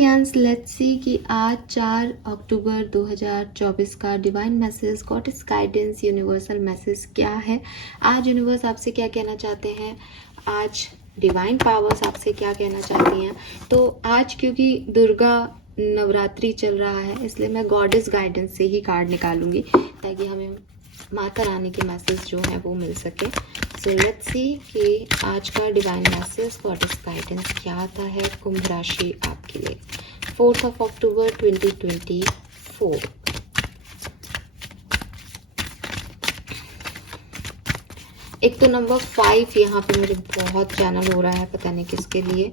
Experience. Let's see कि आज 4 अक्टूबर 2024 का divine message, goddess guidance, universal message क्या है। आज यूनिवर्स आपसे क्या कहना चाहते हैं, आज डिवाइन पावर्स आपसे क्या कहना चाहती हैं। तो आज क्योंकि दुर्गा नवरात्रि चल रहा है, इसलिए मैं गॉडेस गाइडेंस से ही कार्ड निकालूंगी ताकि हमें माता रानी के मैसेज जो है वो मिल सके। सो लेट्स सी कि आज का डिवाइन मैसेज, गॉडेस गाइडेंस क्या आता है कुंभ राशि आपके लिए 4 अक्टूबर 2024। एक तो नंबर 5 यहाँ पे मेरे बहुत चैनल हो रहा है, पता नहीं किसके लिए।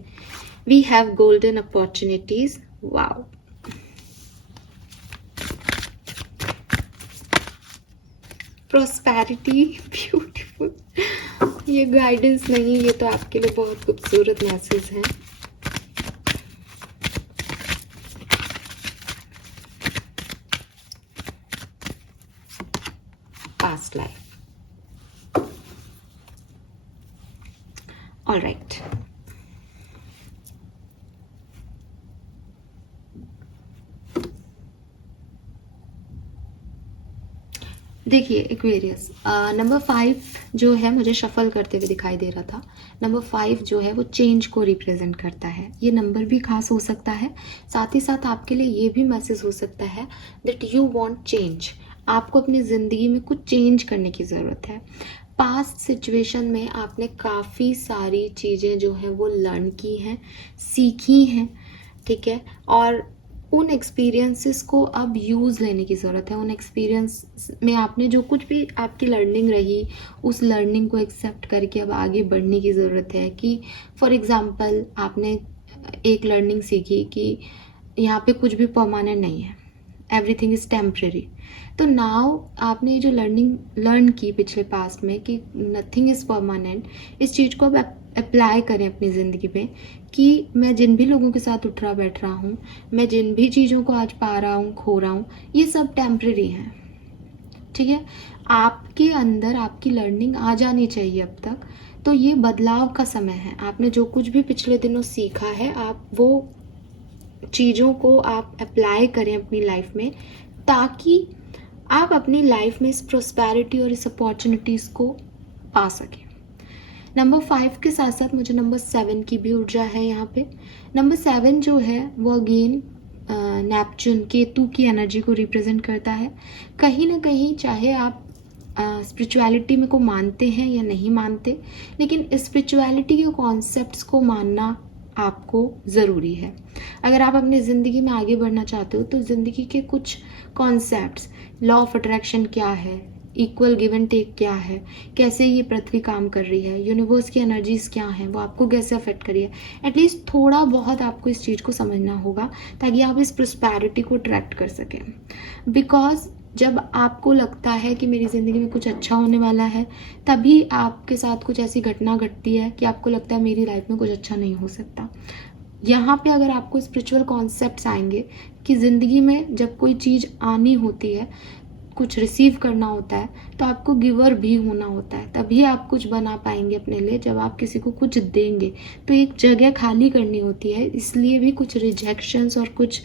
We have golden opportunities. Wow, prosperity, beautiful. ये गाइडेंस नहीं, ये तो आपके लिए बहुत खूबसूरत मैसेज है। Past life. ऑलराइट, देखिए एक्वेरियस, नंबर 5 जो है मुझे शफल करते हुए दिखाई दे रहा था। नंबर 5 जो है वो चेंज को रिप्रेजेंट करता है। ये नंबर भी खास हो सकता है, साथ ही साथ आपके लिए ये भी मैसेज हो सकता है दैट यू वांट चेंज। आपको अपनी ज़िंदगी में कुछ चेंज करने की ज़रूरत है। पास्ट सिचुएशन में आपने काफ़ी सारी चीज़ें जो हैं वो लर्न की हैं, सीखी हैं, ठीक है, और उन एक्सपीरियंसेस को अब यूज़ लेने की ज़रूरत है। उन एक्सपीरियंस में आपने जो कुछ भी आपकी लर्निंग रही, उस लर्निंग को एक्सेप्ट करके अब आगे बढ़ने की ज़रूरत है। कि फॉर एग्ज़ाम्पल आपने एक लर्निंग सीखी कि यहाँ पे कुछ भी परमानेंट नहीं है, एवरीथिंग इज़ टेम्परेरी। तो नाउ आपने जो लर्न की पिछले पास्ट में कि नथिंग इज़ परमानेंट, इस चीज़ को अब अप्लाई करें अपनी ज़िंदगी पे कि मैं जिन भी लोगों के साथ उठ रहा बैठ रहा हूँ, मैं जिन भी चीज़ों को आज पा रहा हूँ, खो रहा हूँ, ये सब टेम्परेरी हैं, ठीक है। आपके अंदर आपकी लर्निंग आ जानी चाहिए अब तक। तो ये बदलाव का समय है। आपने जो कुछ भी पिछले दिनों सीखा है, आप वो चीज़ों को आप अप्लाई करें अपनी लाइफ में, ताकि आप अपनी लाइफ में इस प्रोस्पेरिटी और इस अपॉर्चुनिटीज़ को पा सकें। नंबर 5 के साथ साथ मुझे नंबर 7 की भी ऊर्जा है यहाँ पे। नंबर 7 जो है वो अगेन नेपच्यून, केतु की एनर्जी को रिप्रेजेंट करता है। कहीं ना कहीं चाहे आप स्पिरिचुअलिटी में को मानते हैं या नहीं मानते, लेकिन स्पिरिचुअलिटी के कॉन्सेप्ट्स को मानना आपको ज़रूरी है। अगर आप अपनी ज़िंदगी में आगे बढ़ना चाहते हो तो ज़िंदगी के कुछ कॉन्सेप्ट्स, लॉ ऑफ अट्रैक्शन क्या है, इक्वल गिव एंड टेक क्या है, कैसे ये पृथ्वी काम कर रही है, यूनिवर्स की एनर्जीज क्या हैं, वो आपको कैसे अफेक्ट कर रही है, एटलीस्ट थोड़ा बहुत आपको इस चीज़ को समझना होगा ताकि आप इस प्रोस्पेरिटी को अट्रैक्ट कर सकें। बिकॉज जब आपको लगता है कि मेरी ज़िंदगी में कुछ अच्छा होने वाला है, तभी आपके साथ कुछ ऐसी घटना घटती है कि आपको लगता है मेरी लाइफ में कुछ अच्छा नहीं हो सकता। यहाँ पे अगर आपको स्पिरिचुअल कॉन्सेप्ट्स आएंगे कि ज़िंदगी में जब कोई चीज़ आनी होती है, कुछ रिसीव करना होता है, तो आपको गिवर भी होना होता है, तभी आप कुछ बना पाएंगे अपने लिए। जब आप किसी को कुछ देंगे तो एक जगह खाली करनी होती है, इसलिए भी कुछ रिजेक्शंस और कुछ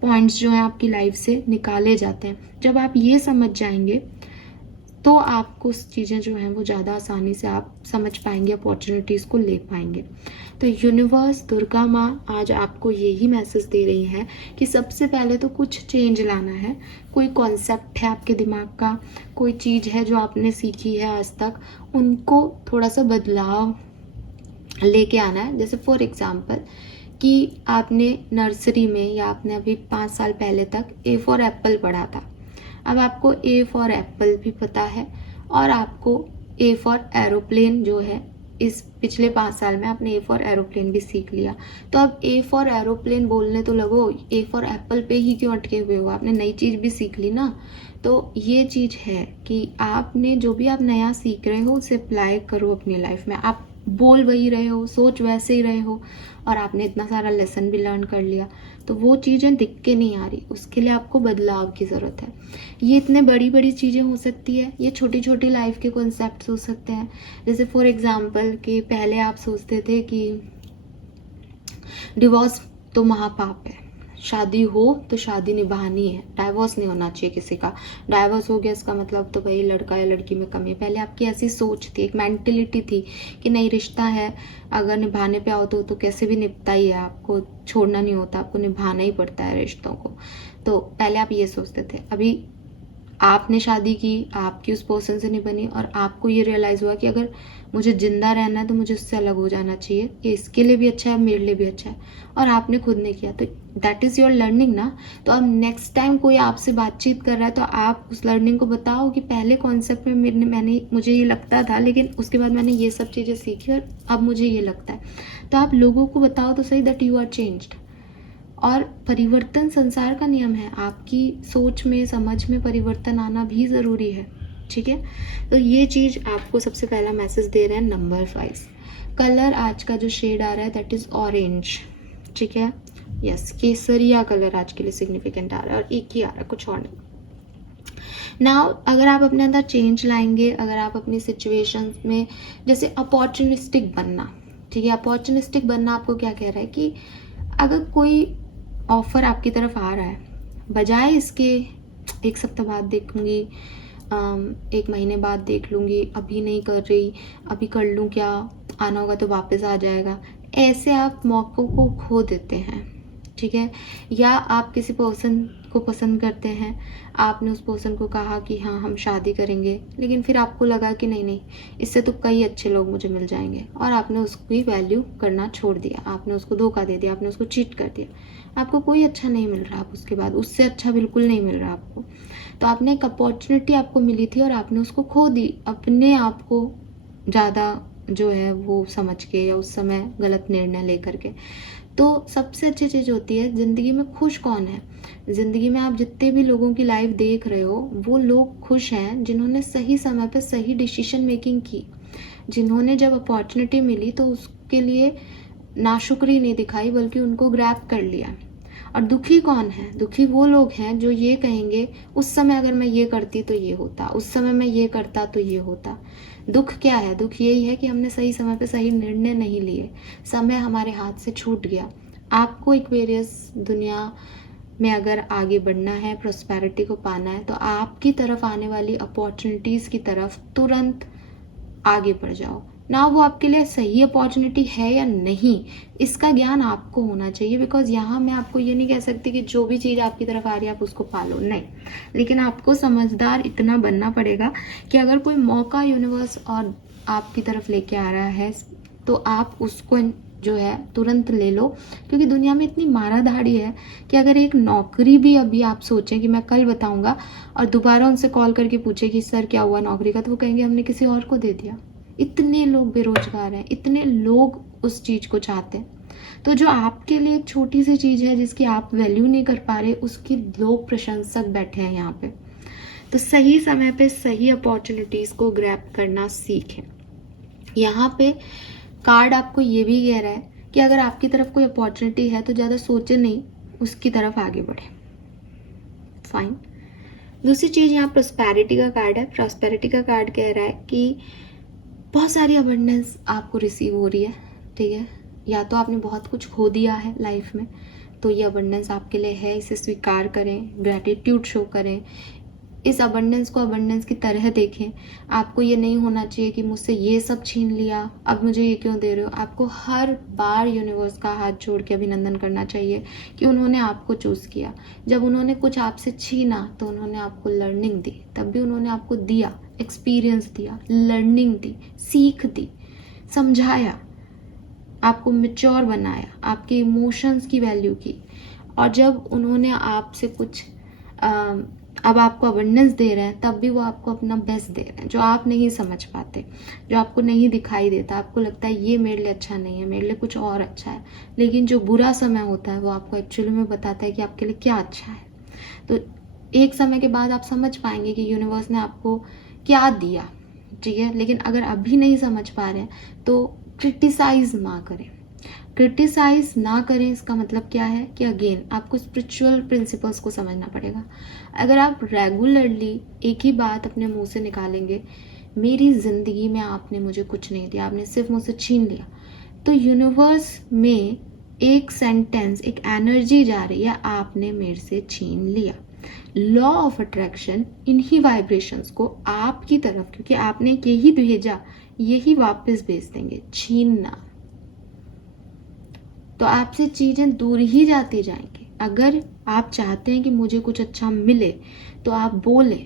पॉइंट्स जो हैं आपकी लाइफ से निकाले जाते हैं। जब आप ये समझ जाएंगे तो आपको चीज़ें जो हैं वो ज़्यादा आसानी से आप समझ पाएंगे, अपॉर्चुनिटीज़ को ले पाएंगे। तो यूनिवर्स, दुर्गा माँ आज आपको यही मैसेज दे रही है कि सबसे पहले तो कुछ चेंज लाना है। कोई कॉन्सेप्ट है आपके दिमाग का, कोई चीज़ है जो आपने सीखी है आज तक, उनको थोड़ा सा बदलाव लेके आना है। जैसे फॉर एग्जांपल कि आपने नर्सरी में या आपने अभी 5 साल पहले तक ए फॉर एप्पल पढ़ा था, अब आपको ए फॉर एप्पल भी पता है, और आपको ए फॉर एरोप्लेन जो है, इस पिछले 5 साल में आपने ए फॉर एरोप्लेन भी सीख लिया। तो अब ए फॉर एरोप्लेन बोलने तो लगो, ए फॉर एप्पल पे ही क्यों अटके हुए हो, आपने नई चीज़ भी सीख ली ना। तो ये चीज़ है कि आपने जो भी आप नया सीख रहे हो उसे अप्लाई करो अपनी लाइफ में। आप बोल वही रहे हो, सोच वैसे ही रहे हो, और आपने इतना सारा लेसन भी लर्न कर लिया, तो वो चीज़ें दिख के नहीं आ रही, उसके लिए आपको बदलाव की ज़रूरत है। ये इतने बड़ी बड़ी चीज़ें हो सकती है, ये छोटी छोटी लाइफ के कॉन्सेप्ट्स हो सकते हैं। जैसे फॉर एग्जांपल कि पहले आप सोचते थे कि डिवोर्स तो महापाप है, शादी हो तो शादी निभानी है, डाइवोर्स नहीं होना चाहिए किसी का। डाइवोर्स हो गया इसका मतलब तो भाई लड़का या लड़की में कमी है। पहले आपकी ऐसी सोच थी, एक मेंटेलिटी थी कि नहीं रिश्ता है, अगर निभाने पे आओ तो कैसे भी निपटा ही है, आपको छोड़ना नहीं होता, आपको निभाना ही पड़ता है रिश्तों को। तो पहले आप ये सोचते थे। अभी आपने शादी की, आपकी उस पर्सन से नहीं बनी और आपको ये रियलाइज़ हुआ कि अगर मुझे जिंदा रहना है तो मुझे उससे अलग हो जाना चाहिए, ये इसके लिए भी अच्छा है, मेरे लिए भी अच्छा है, और आपने खुद ने किया, तो दैट इज़ योर लर्निंग ना। तो अब नेक्स्ट टाइम कोई आपसे बातचीत कर रहा है तो आप उस लर्निंग को बताओ कि पहले कॉन्सेप्ट में मुझे ये लगता था, लेकिन उसके बाद मैंने ये सब चीज़ें सीखी और अब मुझे ये लगता है। तो आप लोगों को बताओ तो सही दैट यू आर चेंज्ड। और परिवर्तन संसार का नियम है, आपकी सोच में समझ में परिवर्तन आना भी ज़रूरी है, ठीक है। तो ये चीज़ आपको सबसे पहला मैसेज दे रहे हैं नंबर 5। कलर आज का जो शेड आ रहा है दैट इज़ ऑरेंज, ठीक है। यस, केसरिया कलर आज के लिए सिग्निफिकेंट आ रहा है और एक ही आ रहा है, कुछ और नहीं। नाउ अगर आप अपने अंदर चेंज लाएंगे, अगर आप अपनी सिचुएशंस में जैसे अपॉर्चुनिस्टिक बनना, ठीक है। अपॉर्चुनिस्टिक बनना आपको क्या कह रहा है कि अगर कोई ऑफर आपकी तरफ आ रहा है, बजाय इसके एक सप्ताह बाद देखूंगी, एक महीने बाद देख लूँगी, अभी नहीं कर रही, अभी कर लूँ क्या, आना होगा तो वापस आ जाएगा, ऐसे आप मौक़ों को खो देते हैं, ठीक है। या आप किसी पर्सन को पसंद करते हैं, आपने उस पर्सन को कहा कि हाँ हम शादी करेंगे, लेकिन फिर आपको लगा कि नहीं नहीं, इससे तो कई अच्छे लोग मुझे मिल जाएंगे, और आपने उसकी वैल्यू करना छोड़ दिया, आपने उसको धोखा दे दिया, आपने उसको चीट कर दिया, आपको कोई अच्छा नहीं मिल रहा, आप उसके बाद उससे अच्छा बिल्कुल नहीं मिल रहा आपको। तो आपने एक अपॉर्चुनिटी आपको मिली थी और आपने उसको खो दी, अपने आप को ज़्यादा जो है वो समझ के या उस समय गलत निर्णय लेकर के। तो सबसे अच्छी चीज़ होती है ज़िंदगी में, खुश कौन है ज़िंदगी में, आप जितने भी लोगों की लाइफ देख रहे हो वो लोग खुश हैं जिन्होंने सही समय पर सही डिसीजन मेकिंग की, जिन्होंने जब अपॉर्चुनिटी मिली तो उसके लिए नाशुक्री नहीं दिखाई बल्कि उनको ग्रैब कर लिया। और दुखी कौन है, दुखी वो लोग हैं जो ये कहेंगे उस समय अगर मैं ये करती तो ये होता, उस समय मैं ये करता तो ये होता। दुख क्या है, दुख यही है कि हमने सही समय पे सही निर्णय नहीं लिए, समय हमारे हाथ से छूट गया। आपको एक्वेरियस दुनिया में अगर आगे बढ़ना है, प्रोस्पेरिटी को पाना है, तो आपकी तरफ आने वाली अपॉर्चुनिटीज़ की तरफ तुरंत आगे बढ़ जाओ ना। वो आपके लिए सही अपॉर्चुनिटी है या नहीं, इसका ज्ञान आपको होना चाहिए। बिकॉज यहाँ मैं आपको ये नहीं कह सकती कि जो भी चीज़ आपकी तरफ आ रही है आप उसको पालो, नहीं, लेकिन आपको समझदार इतना बनना पड़ेगा कि अगर कोई मौका यूनिवर्स और आपकी तरफ लेके आ रहा है तो आप उसको जो है तुरंत ले लो। क्योंकि दुनिया में इतनी माराधाड़ी है कि अगर एक नौकरी भी अभी आप सोचें कि मैं कल बताऊंगा और दोबारा उनसे कॉल करके पूछे कि सर क्या हुआ नौकरी का, तो वो कहेंगे हमने किसी और को दे दिया। इतने लोग बेरोजगार हैं, इतने लोग उस चीज़ को चाहते हैं। तो जो आपके लिए एक छोटी सी चीज़ है जिसकी आप वैल्यू नहीं कर पा रहे, उसकी लोग प्रशंसक बैठे हैं यहाँ पे। तो सही समय पे सही अपॉर्चुनिटीज़ को ग्रैब करना सीखें। यहाँ पे कार्ड आपको ये भी कह रहा है कि अगर आपकी तरफ कोई अपॉर्चुनिटी है तो ज़्यादा सोचे नहीं, उसकी तरफ आगे बढ़े। फाइन। दूसरी चीज़ यहाँ प्रोस्पेरिटी का कार्ड है। प्रोस्पेरिटी का कार्ड कह रहा है कि बहुत सारी अबंडेंस आपको रिसीव हो रही है, ठीक है। या तो आपने बहुत कुछ खो दिया है लाइफ में, तो ये अबंडेंस आपके लिए है, इसे स्वीकार करें, ग्रैटिट्यूड शो करें, इस अबंडेंस को अबंडेंस की तरह देखें। आपको ये नहीं होना चाहिए कि मुझसे ये सब छीन लिया, अब मुझे ये क्यों दे रहे हो। आपको हर बार यूनिवर्स का हाथ जोड़ के अभिनंदन करना चाहिए कि उन्होंने आपको चूज़ किया। जब उन्होंने कुछ आपसे छीना तो उन्होंने आपको लर्निंग दी, तब भी उन्होंने आपको दिया, एक्सपीरियंस दिया, लर्निंग दी, सीख दी, समझाया, आपको मैच्योर बनाया, आपके इमोशंस की वैल्यू की। और जब उन्होंने आपसे कुछ अब आपको अबंडेंस दे रहे हैं, तब भी वो आपको अपना बेस्ट दे रहे हैं, जो आप नहीं समझ पाते, जो आपको नहीं दिखाई देता। आपको लगता है ये मेरे लिए अच्छा नहीं है, मेरे लिए कुछ और अच्छा है, लेकिन जो बुरा समय होता है वो आपको एक्चुअली में बताता है कि आपके लिए क्या अच्छा है। तो एक समय के बाद आप समझ पाएंगे कि यूनिवर्स ने आपको क्या दिया, ठीक है। लेकिन अगर अभी नहीं समझ पा रहे हैं तो क्रिटिसाइज ना करें। क्रिटिसाइज ना करें इसका मतलब क्या है कि अगेन आपको स्पिरिचुअल प्रिंसिपल्स को समझना पड़ेगा। अगर आप रेगुलरली एक ही बात अपने मुंह से निकालेंगे, मेरी ज़िंदगी में आपने मुझे कुछ नहीं दिया, आपने सिर्फ मुझसे छीन लिया, तो यूनिवर्स में एक सेंटेंस, एक एनर्जी जा रही है, आपने मेरे से छीन लिया। लॉ ऑफ अट्रैक्शन इन्हीं वाइब्रेशंस को आपकी तरफ, क्योंकि आपने यही भेजा, यही वापस भेज देंगे। छीनना, तो आपसे चीजें दूर ही जाती जाएंगी। अगर आप चाहते हैं कि मुझे कुछ अच्छा मिले, तो आप बोले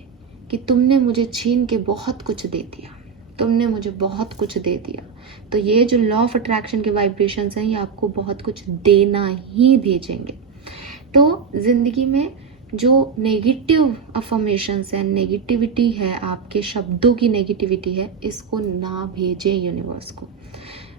कि तुमने मुझे छीन के बहुत कुछ दे दिया, तुमने मुझे बहुत कुछ दे दिया। तो ये जो लॉ ऑफ अट्रैक्शन के वाइब्रेशंस हैं, ये आपको बहुत कुछ देना ही भेजेंगे। तो जिंदगी में जो नेगेटिव अफर्मेशंस है, नेगेटिविटी है, आपके शब्दों की नेगेटिविटी है, इसको ना भेजें यूनिवर्स को।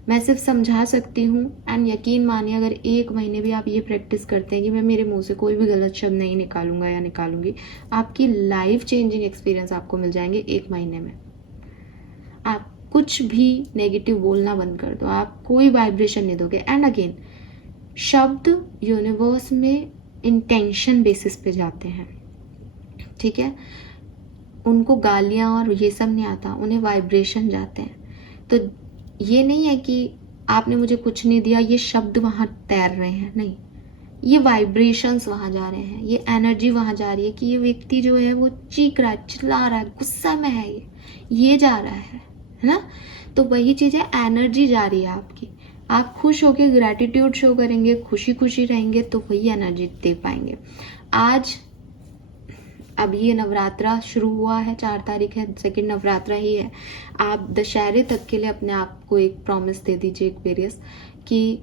मैं सिर्फ समझा सकती हूँ, एंड यकीन मानिए अगर 1 महीने भी आप ये प्रैक्टिस करते हैं कि मैं मेरे मुंह से कोई भी गलत शब्द नहीं निकालूंगा या निकालूंगी, आपकी लाइफ चेंजिंग एक्सपीरियंस आपको मिल जाएंगे 1 महीने में। आप कुछ भी नेगेटिव बोलना बंद कर दो, आप कोई वाइब्रेशन नहीं दोगे। एंड अगेन, शब्द यूनिवर्स में इंटेंशन बेसिस पे जाते हैं, ठीक है। उनको गालियाँ और ये सब नहीं आता, उन्हें वाइब्रेशन जाते हैं। तो ये नहीं है कि आपने मुझे कुछ नहीं दिया, ये शब्द वहाँ तैर रहे हैं, नहीं, ये वाइब्रेशंस वहाँ जा रहे हैं, ये एनर्जी वहाँ जा रही है कि ये व्यक्ति जो है वो चीख रहा है, चिल्ला रहा है, गुस्सा में है, ये जा रहा है ना। तो वही चीज़ है, एनर्जी जा रही है आपकी। आप खुश होकर ग्रैटिट्यूड शो करेंगे, खुशी खुशी रहेंगे, तो वही एनर्जी दे पाएंगे। आज अभी ये नवरात्रा शुरू हुआ है, 4 तारीख है, सेकंड नवरात्रा ही है। आप दशहरे तक के लिए अपने आप को एक प्रॉमिस दे दीजिए, एक वेरियस, कि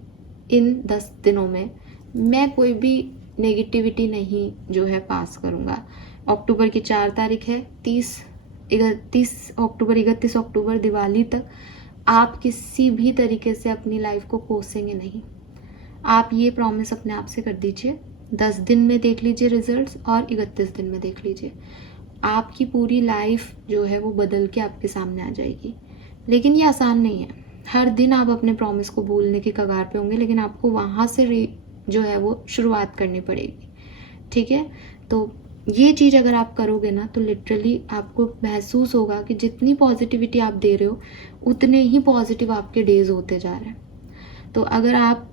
इन 10 दिनों में मैं कोई भी नेगेटिविटी नहीं जो है पास करूँगा। अक्टूबर की 4 तारीख है, 31 अक्टूबर दिवाली तक आप किसी भी तरीके से अपनी लाइफ को कोसेंगे नहीं। आप ये प्रॉमिस अपने आप से कर दीजिए। 10 दिन में देख लीजिए रिजल्ट्स, और 31 दिन में देख लीजिए, आपकी पूरी लाइफ जो है वो बदल के आपके सामने आ जाएगी। लेकिन ये आसान नहीं है, हर दिन आप अपने प्रॉमिस को भूलने की कगार पे होंगे, लेकिन आपको वहाँ से जो है वो शुरुआत करनी पड़ेगी, ठीक है। तो ये चीज़ अगर आप करोगे ना, तो लिटरली आपको महसूस होगा कि जितनी पॉजिटिविटी आप दे रहे हो, उतने ही पॉजिटिव आपके डेज होते जा रहे हैं। तो अगर आप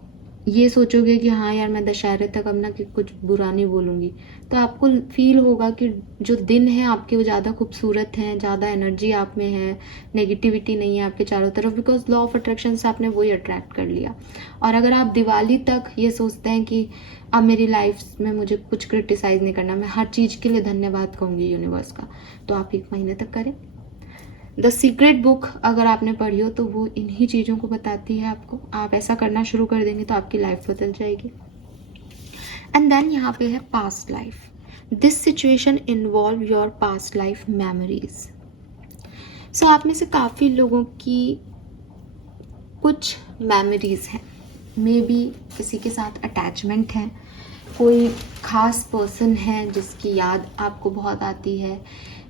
ये सोचोगे कि हाँ यार, मैं दशहरे तक अब ना कि कुछ बुरा नहीं बोलूँगी, तो आपको फील होगा कि जो दिन है आपके वो ज़्यादा खूबसूरत हैं, ज़्यादा एनर्जी आप में है, नेगेटिविटी नहीं है आपके चारों तरफ, बिकॉज लॉ ऑफ अट्रैक्शन से आपने वही अट्रैक्ट कर लिया। और अगर आप दिवाली तक ये सोचते हैं कि अब मेरी लाइफ में मुझे कुछ क्रिटिसाइज़ नहीं करना, मैं हर चीज़ के लिए धन्यवाद कहूँगी यूनिवर्स का, तो आप 1 महीने तक करें। द सीक्रेट बुक अगर आपने पढ़ी हो, तो वो इन्हीं चीज़ों को बताती है आपको। आप ऐसा करना शुरू कर देंगे तो आपकी लाइफ बदल जाएगी। एंड देन यहाँ पे है past life. This situation involve your past life memories. So आप में से काफ़ी लोगों की कुछ मेमोरीज हैं, मे बी किसी के साथ अटैचमेंट है, कोई खास पर्सन है जिसकी याद आपको बहुत आती है,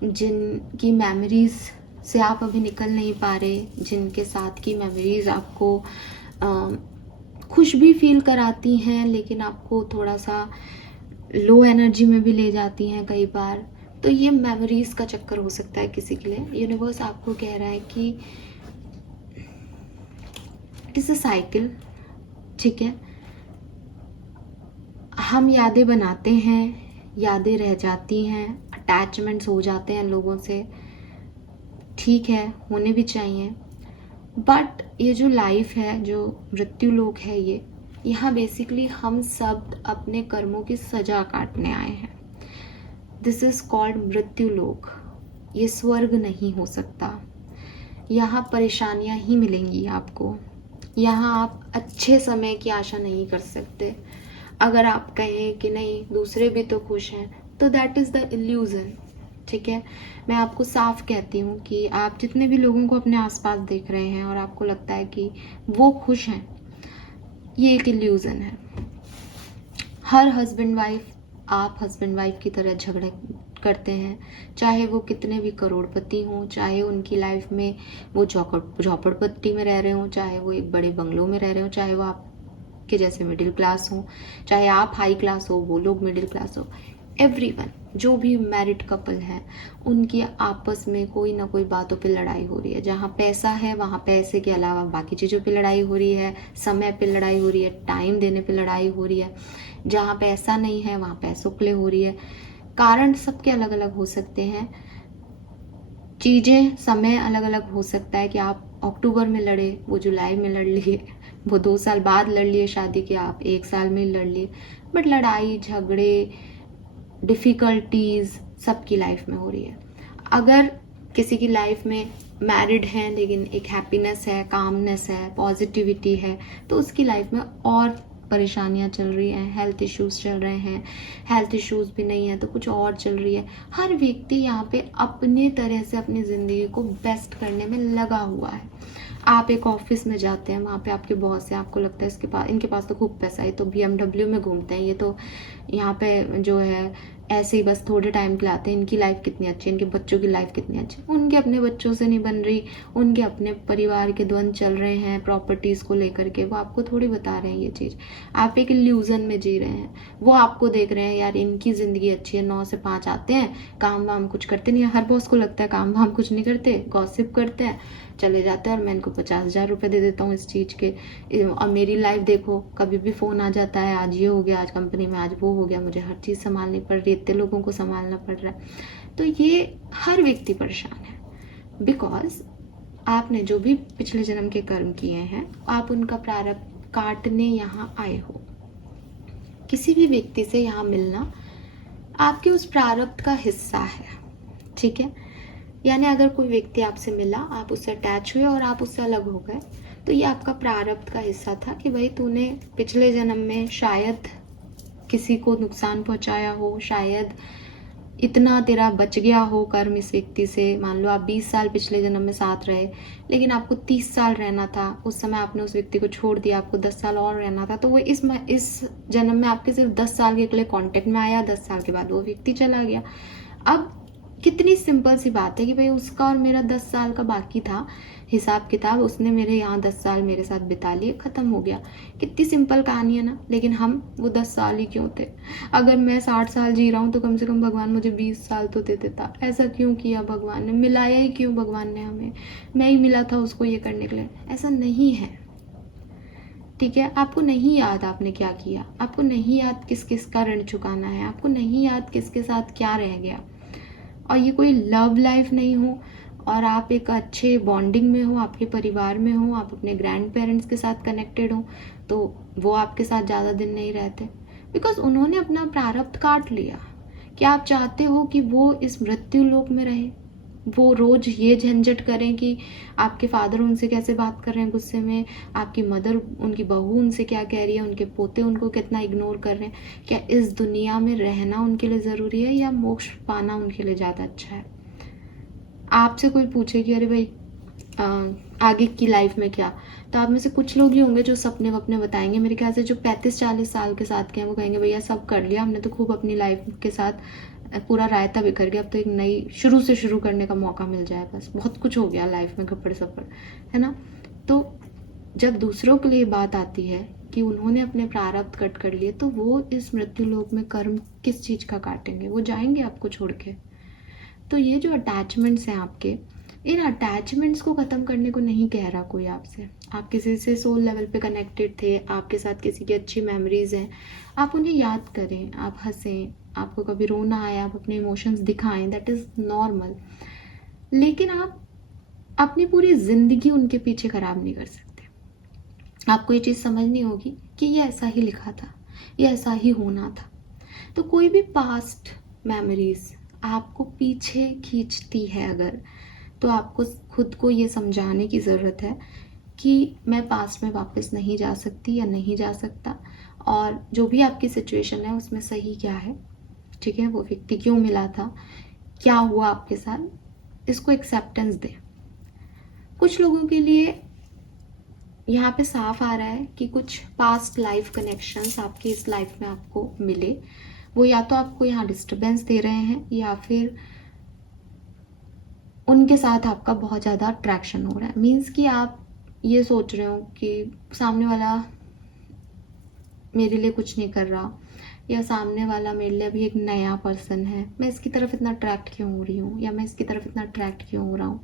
जिनकी मेमोरीज से आप अभी निकल नहीं पा रहे, जिनके साथ की मेमोरीज आपको खुश भी फील कराती हैं, लेकिन आपको थोड़ा सा लो एनर्जी में भी ले जाती हैं कई बार। तो ये मेमोरीज का चक्कर हो सकता है किसी के लिए। यूनिवर्स आपको कह रहा है कि इट इज़ अ साइकिल, ठीक है। हम यादें बनाते हैं, यादें रह जाती हैं, अटैचमेंट्स हो जाते हैं लोगों से, ठीक है, होने भी चाहिए। बट ये जो लाइफ है, जो मृत्यु लोक है, ये यहाँ बेसिकली हम सब अपने कर्मों की सजा काटने आए हैं। दिस इज कॉल्ड मृत्यु लोक। ये स्वर्ग नहीं हो सकता। यहाँ परेशानियाँ ही मिलेंगी आपको। यहाँ आप अच्छे समय की आशा नहीं कर सकते। अगर आप कहें कि नहीं दूसरे भी तो खुश हैं, तो दैट इज़ द इल्यूज़न, ठीक है। मैं आपको साफ कहती हूँ कि आप जितने भी लोगों को अपने आसपास देख रहे हैं और आपको लगता है कि वो खुश हैं, ये एक इल्यूज़न है। हर हस्बैंड वाइफ, आप हस्बैंड वाइफ की तरह झगड़े करते हैं, चाहे वो कितने भी करोड़पति हों, चाहे उनकी लाइफ में वो झोपड़पट्टी में रह रहे हों, चाहे वो एक बड़े बंगलों में रह रहे हों, चाहे वो आपके जैसे मिडिल क्लास हों, चाहे आप हाई क्लास हो, वो लोग मिडिल क्लास हो। एवरीवन, जो भी मैरिड कपल है, उनकी आपस में कोई ना कोई बातों पे लड़ाई हो रही है। जहाँ पैसा है वहाँ पैसे के अलावा बाकी चीज़ों पे लड़ाई हो रही है, समय पे लड़ाई हो रही है, टाइम देने पे लड़ाई हो रही है। जहाँ पैसा नहीं है वहाँ पैसों के लिए हो रही है। कारण सबके अलग अलग हो सकते हैं, चीज़ें समय अलग अलग हो सकता है कि आप अक्टूबर में लड़े, वो जुलाई में लड़ लिए, वो 2 साल बाद लड़ लिए शादी के, आप 1 साल में लड़ लिए। बट लड़ाई झगड़े डिफ़िकल्टीज़ सबकी लाइफ में हो रही है। अगर किसी की लाइफ में मैरिड है लेकिन एक हैप्पीनेस है, कामनेस है, पॉजिटिविटी है, तो उसकी लाइफ में और परेशानियां चल रही हैं, हेल्थ इश्यूज चल रहे हैं, हेल्थ इश्यूज भी नहीं है तो कुछ और चल रही है। हर व्यक्ति यहाँ पे अपने तरह से अपनी ज़िंदगी को बेस्ट करने में लगा हुआ है। आप एक ऑफिस में जाते हैं, वहाँ पे आपके बॉस है, आपको लगता है इनके पास तो खूब पैसा है, तो BMW में घूमते हैं, ये तो यहाँ पे जो है ऐसे ही बस थोड़े टाइम के लिए आते हैं, इनकी लाइफ कितनी अच्छी है, इनके बच्चों की लाइफ कितनी अच्छी है। उनके अपने बच्चों से नहीं बन रही, उनके अपने परिवार के द्वंद्व चल रहे हैं प्रॉपर्टीज़ को लेकर के, वो आपको थोड़ी बता रहे हैं ये चीज़। आप एक इल्यूजन में जी रहे हैं, वो आपको देख रहे हैं यार इनकी ज़िंदगी अच्छी है, 9 से 5 आते हैं, काम वाम कुछ करते नहीं है। हर बॉस को लगता है काम वाम कुछ नहीं करते, गॉसिप करते हैं, चले जाते हैं और मैं इनको 50,000 रुपये दे देता हूँ इस चीज़ के। और मेरी लाइफ देखो, कभी भी फ़ोन आ जाता है, आज ये हो गया, आज कंपनी में आज वो हो गया, मुझे हर चीज़ संभालनी पड़ रही है, इतने लोगों को संभालना पड़ रहा है। तो ये हर व्यक्ति परेशान है, बिकॉज आपने जो भी पिछले जन्म के कर्म किए हैं, आप उनका प्रारब्ध काटने यहाँ आए हो। किसी भी व्यक्ति से यहाँ मिलना आपके उस प्रारब्ध का हिस्सा है, ठीक है। यानी अगर कोई व्यक्ति आपसे मिला, आप उससे अटैच हुए और आप उससे अलग हो गए, तो ये आपका प्रारब्ध का हिस्सा था कि भाई तूने पिछले जन्म में शायद किसी को नुकसान पहुंचाया हो, शायद इतना तेरा बच गया हो कर्म इस व्यक्ति से। मान लो आप 20 साल पिछले जन्म में साथ रहे, लेकिन आपको 30 साल रहना था, उस समय आपने उस व्यक्ति को छोड़ दिया, आपको 10 साल और रहना था, तो वो इस जन्म में आपके सिर्फ 10 साल के लिए कांटेक्ट में आया, 10 साल के बाद वो व्यक्ति चला गया। अब कितनी सिंपल सी बात है कि भाई उसका और मेरा 10 साल का बाकी था हिसाब किताब, उसने मेरे यहाँ 10 साल मेरे साथ बिता लिए, ख़त्म हो गया। कितनी सिंपल कहानी है ना। लेकिन हम वो 10 साल ही क्यों थे? अगर मैं 60 साल जी रहा हूँ तो कम से कम भगवान मुझे 20 साल तो दे देता। ऐसा क्यों किया भगवान ने? मिलाया ही क्यों भगवान ने हमें? मैं ही मिला था उसको ये करने के लिए? ऐसा नहीं है, ठीक है। आपको नहीं याद आपने क्या किया, आपको नहीं याद किस किस का ऋण चुकाना है, आपको नहीं याद किसके साथ क्या रह गया। और ये कोई लव लाइफ नहीं हो और आप एक अच्छे बॉन्डिंग में हो, आपके परिवार में हो, आप अपने ग्रैंड पेरेंट्स के साथ कनेक्टेड हो, तो वो आपके साथ ज़्यादा दिन नहीं रहते, बिकॉज उन्होंने अपना प्रारब्ध काट लिया। क्या आप चाहते हो कि वो इस मृत्यु लोक में रहे, वो रोज ये झंझट करें कि आपके फादर उनसे कैसे बात कर रहे हैं गुस्से में, आपकी मदर, उनकी बहू उनसे क्या कह रही है, उनके पोते उनको कितना इग्नोर कर रहे हैं? क्या इस दुनिया में रहना उनके लिए ज़रूरी है या मोक्ष पाना उनके लिए ज़्यादा अच्छा है? आपसे कोई पूछे कि अरे भाई आगे की लाइफ में क्या, तो आप में से कुछ लोग ही होंगे जो सपने वपने बताएंगे। मेरे ख्याल से जो 35-40 साल के साथ के हैं वो कहेंगे भैया सब कर लिया हमने तो, खूब अपनी लाइफ के साथ पूरा रायता बिखर गया, अब तो एक नई शुरू से शुरू करने का मौका मिल जाए, बस बहुत कुछ हो गया लाइफ में, घपड़ सपड़, है ना। तो जब दूसरों के लिए बात आती है कि उन्होंने अपने प्रारब्ध कट कर लिए, तो वो इस मृत्यु लोक में कर्म किस चीज़ का काटेंगे? वो जाएंगे आपको छोड़ के। तो ये जो अटैचमेंट्स हैं आपके, इन अटैचमेंट्स को ख़त्म करने को नहीं कह रहा कोई आपसे। आप किसी से सोल लेवल पे कनेक्टेड थे, आपके साथ किसी की अच्छी मेमोरीज़ हैं, आप उन्हें याद करें, आप हंसें, आपको कभी रोना आए आप अपने इमोशंस दिखाएं, दैट इज़ नॉर्मल। लेकिन आप अपनी पूरी ज़िंदगी उनके पीछे ख़राब नहीं कर सकते। आपको ये चीज़ समझनी होगी कि ये ऐसा ही लिखा था, ये ऐसा ही होना था। तो कोई भी पास्ट मेमोरीज आपको पीछे खींचती है अगर, तो आपको खुद को ये समझाने की ज़रूरत है कि मैं पास्ट में वापस नहीं जा सकती या नहीं जा सकता, और जो भी आपकी सिचुएशन है उसमें सही क्या है, ठीक है, वो व्यक्ति क्यों मिला था, क्या हुआ आपके साथ, इसको एक्सेप्टेंस दें। कुछ लोगों के लिए यहाँ पे साफ आ रहा है कि कुछ पास्ट लाइफ कनेक्शंस आपकी इस लाइफ में आपको मिले, वो या तो आपको यहाँ डिस्टर्बेंस दे रहे हैं या फिर उनके साथ आपका बहुत ज़्यादा अट्रैक्शन हो रहा है। मीन्स कि आप ये सोच रहे हो कि सामने वाला मेरे लिए कुछ नहीं कर रहा, या सामने वाला मेरे लिए अभी एक नया पर्सन है, मैं इसकी तरफ इतना अट्रैक्ट क्यों हो रही हूँ या मैं इसकी तरफ इतना अट्रैक्ट क्यों हो रहा हूँ।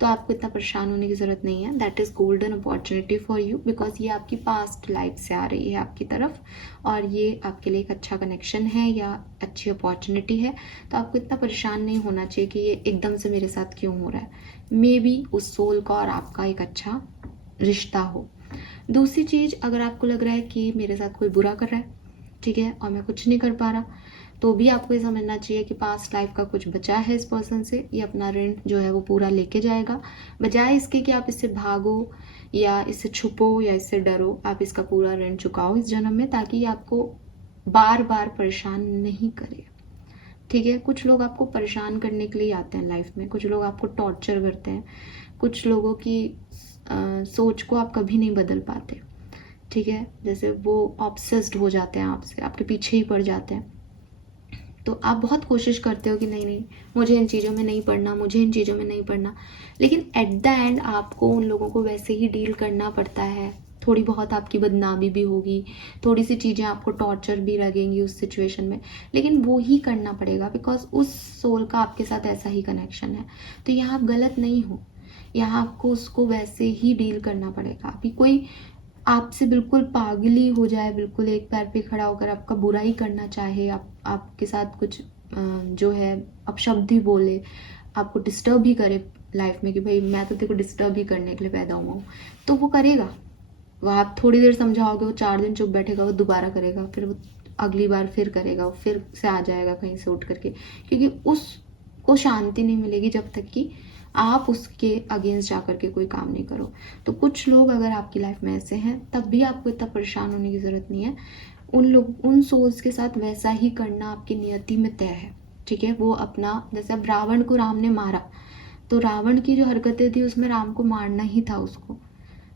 तो आपको इतना परेशान होने की ज़रूरत नहीं है। That is golden opportunity for you, because ये आपकी पास्ट लाइफ से आ रही है आपकी तरफ और ये आपके लिए एक अच्छा कनेक्शन है या अच्छी अपॉर्चुनिटी है। तो आपको इतना परेशान नहीं होना चाहिए कि ये एकदम से मेरे साथ क्यों हो रहा है। मे बी उस सोल का और आपका एक अच्छा रिश्ता हो। दूसरी चीज़, अगर आपको लग रहा है कि मेरे साथ कोई बुरा कर रहा है, ठीक है, और मैं कुछ नहीं कर पा रहा, तो भी आपको ये समझना चाहिए कि पास्ट लाइफ का कुछ बचा है इस पर्सन से। ये अपना ऋण जो है वो पूरा लेके जाएगा। बजाय इसके कि आप इससे भागो या इससे छुपो या इससे डरो, आप इसका पूरा ऋण चुकाओ इस जन्म में, ताकि ये आपको बार बार परेशान नहीं करे। ठीक है, कुछ लोग आपको परेशान करने के लिए आते हैं लाइफ में, कुछ लोग आपको टॉर्चर करते हैं, कुछ लोगों की सोच को आप कभी नहीं बदल पाते। ठीक है, जैसे वो ऑब्सेस्ड हो जाते हैं आपसे, आपके पीछे ही पड़ जाते हैं। तो आप बहुत कोशिश करते हो कि नहीं नहीं, मुझे इन चीज़ों में नहीं पड़ना, मुझे इन चीज़ों में नहीं पड़ना, लेकिन एट द एंड आपको उन लोगों को वैसे ही डील करना पड़ता है। थोड़ी बहुत आपकी बदनामी भी होगी, थोड़ी सी चीज़ें आपको टॉर्चर भी लगेंगी उस सिचुएशन में, लेकिन वो ही करना पड़ेगा, बिकॉज उस सोल का आपके साथ ऐसा ही कनेक्शन है। तो यहाँ आप गलत नहीं हो, यहाँ आपको उसको वैसे ही डील करना पड़ेगा। अभी कोई आपसे बिल्कुल पागली हो जाए, बिल्कुल एक पैर पे खड़ा होकर आपका बुरा ही करना चाहे, आपके साथ कुछ जो है अपशब्द ही बोले, आपको डिस्टर्ब ही करे लाइफ में कि भाई मैं तो तेरे को डिस्टर्ब ही करने के लिए पैदा हुआ हूँ, तो वो करेगा। वो आप थोड़ी देर समझाओगे, वो 4 दिन चुप बैठेगा, वो दोबारा करेगा, फिर वो अगली बार फिर करेगा, वो फिर से आ जाएगा कहीं से उठ करके, क्योंकि उसको शांति नहीं मिलेगी जब तक कि आप उसके अगेंस्ट जा करके कोई काम नहीं करो। तो कुछ लोग अगर आपकी लाइफ में ऐसे हैं, तब भी आपको इतना परेशान होने की ज़रूरत नहीं है। उन सोल्स के साथ वैसा ही करना आपकी नियति में तय है। ठीक है, वो अपना, जैसे अब रावण को राम ने मारा, तो रावण की जो हरकतें थी उसमें राम को मारना ही था उसको,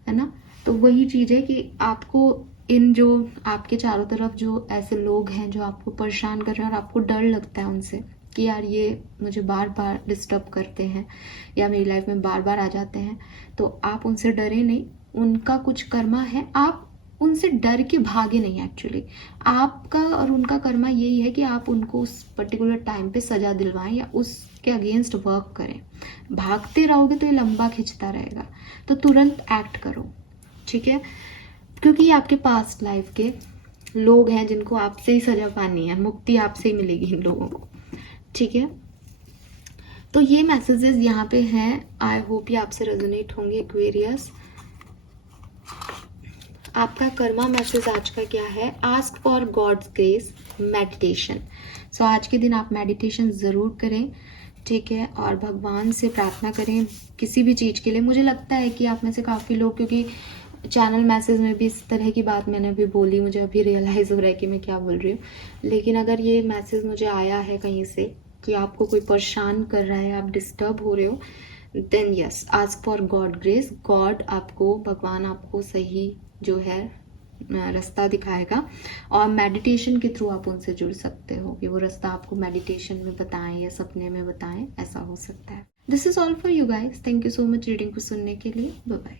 है ना। तो वही चीज़ है कि आपको इन जो आपके चारों तरफ जो ऐसे लोग हैं जो आपको परेशान कर रहे हैं और आपको डर लगता है उनसे कि यार ये मुझे बार बार डिस्टर्ब करते हैं या मेरी लाइफ में बार बार आ जाते हैं, तो आप उनसे डरे नहीं। उनका कुछ कर्मा है, आप उनसे डर के भागे नहीं। एक्चुअली आपका और उनका कर्मा यही है कि आप उनको उस पर्टिकुलर टाइम पे सज़ा दिलवाएं या उसके अगेंस्ट वर्क करें। भागते रहोगे तो ये लंबा खिंचता रहेगा, तो तुरंत एक्ट करो। ठीक है, क्योंकि ये आपके पास्ट लाइफ के लोग हैं जिनको आपसे ही सजा पानी है, मुक्ति आपसे ही मिलेगी इन लोगों को। ठीक है, तो ये मैसेजेस यहाँ पे हैं। आई होप ये आपसे रेजोनेट होंगे एक्वेरियस। आपका कर्मा मैसेज आज का क्या है? Ask for God's grace, meditation. So आज के दिन आप मेडिटेशन ज़रूर करें, ठीक है, और भगवान से प्रार्थना करें किसी भी चीज़ के लिए। मुझे लगता है कि आप में से काफ़ी लोग, क्योंकि चैनल मैसेज में भी इस तरह की बात मैंने अभी बोली, मुझे अभी रियलाइज़ हो रहा है कि मैं क्या बोल रही हूँ, लेकिन अगर ये मैसेज मुझे आया है कहीं से कि आपको कोई परेशान कर रहा है, आप डिस्टर्ब हो रहे हो, then yes, ask for God grace. God आपको, भगवान आपको सही जो है रास्ता दिखाएगा, और मेडिटेशन के थ्रू आप उनसे जुड़ सकते हो कि वो रास्ता आपको मेडिटेशन में बताएं या सपने में बताएं, ऐसा हो सकता है। This is all for you guys. Thank you so much reading को सुनने के लिए। बाय बाय।